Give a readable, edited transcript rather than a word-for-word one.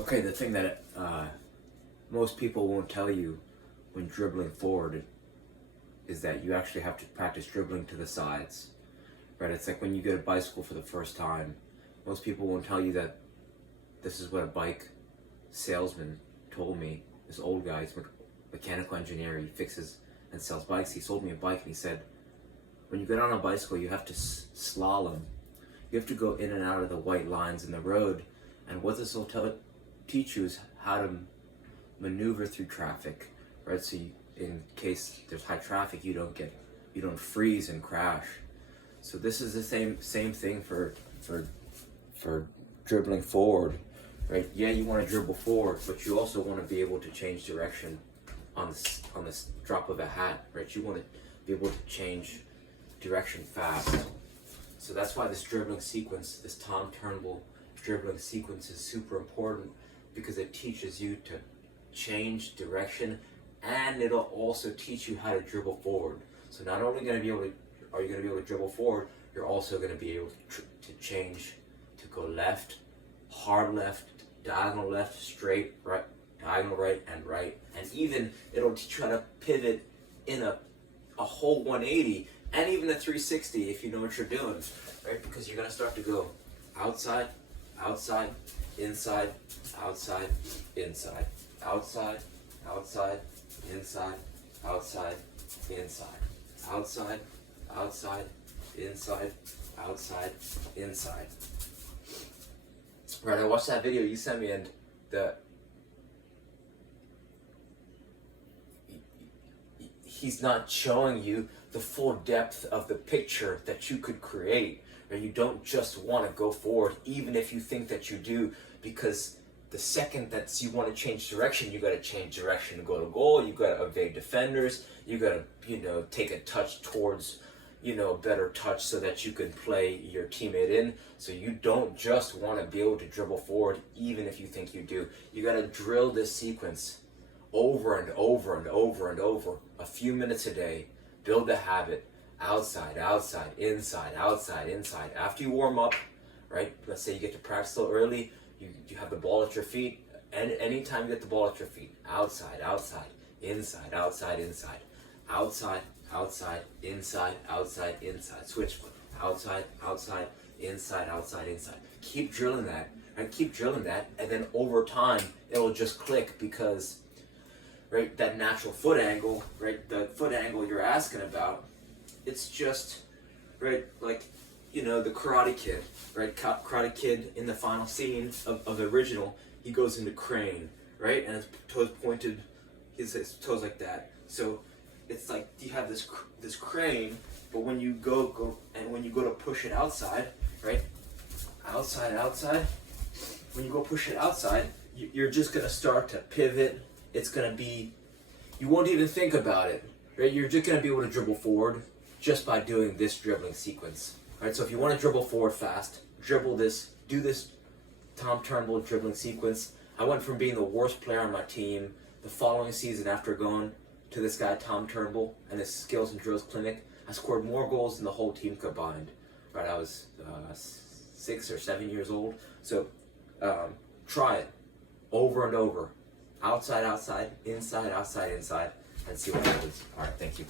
Okay, the thing that most people won't tell you when dribbling forward is that you actually have to practice dribbling to the sides, right? It's like when you get a bicycle for the first time, most people won't tell you that this is what a bike salesman told me. This old guy, he's a mechanical engineer, he fixes and sells bikes. He sold me a bike and he said, when you get on a bicycle, you have to slalom. You have to go in and out of the white lines in the road. And what this will teach you is how to maneuver through traffic, right? So in case there's high traffic, you don't freeze and crash. So this is the same thing for dribbling forward, right? Yeah, you want to dribble forward, but you also want to be able to change direction on this drop of a hat, right? You want to be able to change direction fast. So that's why this dribbling sequence, this Tom Turnbull dribbling sequence, is super important, because it teaches you to change direction, and it'll also teach you how to dribble forward. So not only are you going to be able to dribble forward, you're also going to be able to change, to go left, hard left, diagonal left, straight right, diagonal right, and even it'll teach you how to pivot in a whole 180 and even a 360 if you know what you're doing, right? Because you're going to start to go outside, outside, inside, outside, inside, outside, outside, inside, outside, inside, outside, outside, inside, outside, inside. Right, I watched that video you sent me, and he's not showing you the full depth of the picture that you could create. Right? You don't just want to go forward, even if you think that you do, because the second that you want to change direction, you got to change direction to go to goal. You got to evade defenders. You got to, take a touch towards, a better touch so that you can play your teammate in. So you don't just want to be able to dribble forward, even if you think you do. You got to drill this sequence over and over and over and over, a few minutes a day. Build the habit. Outside, outside, inside, outside, inside. After you warm up, right? Let's say you get to practice a little early. You have the ball at your feet. And anytime you get the ball at your feet, outside, outside, inside, outside, inside, outside, outside, inside, outside, inside. Switch foot. Outside, outside, inside, outside, inside. Keep drilling that, right? Keep drilling that, and then over time it will just click, because, right, that natural foot angle, right, the foot angle you're asking about, it's just, right, like, the Karate Kid, right? Karate Kid, in the final scene of the original, he goes into crane, right? And his toes pointed, his toes like that. So it's like you have this crane, but when you go to push it outside, right? Outside, outside. When you go push it outside, you're just gonna start to pivot. It's gonna be, you won't even think about it, right? You're just gonna be able to dribble forward just by doing this dribbling sequence. Right, so if you want to dribble forward fast, dribble this, do this Tom Turnbull dribbling sequence. I went from being the worst player on my team the following season after going to this guy Tom Turnbull and his skills and drills clinic. I scored more goals than the whole team combined. Right, I was 6 or 7 years old. So try it over and over. Outside, outside, inside, outside, inside, and see what happens. All right, thank you.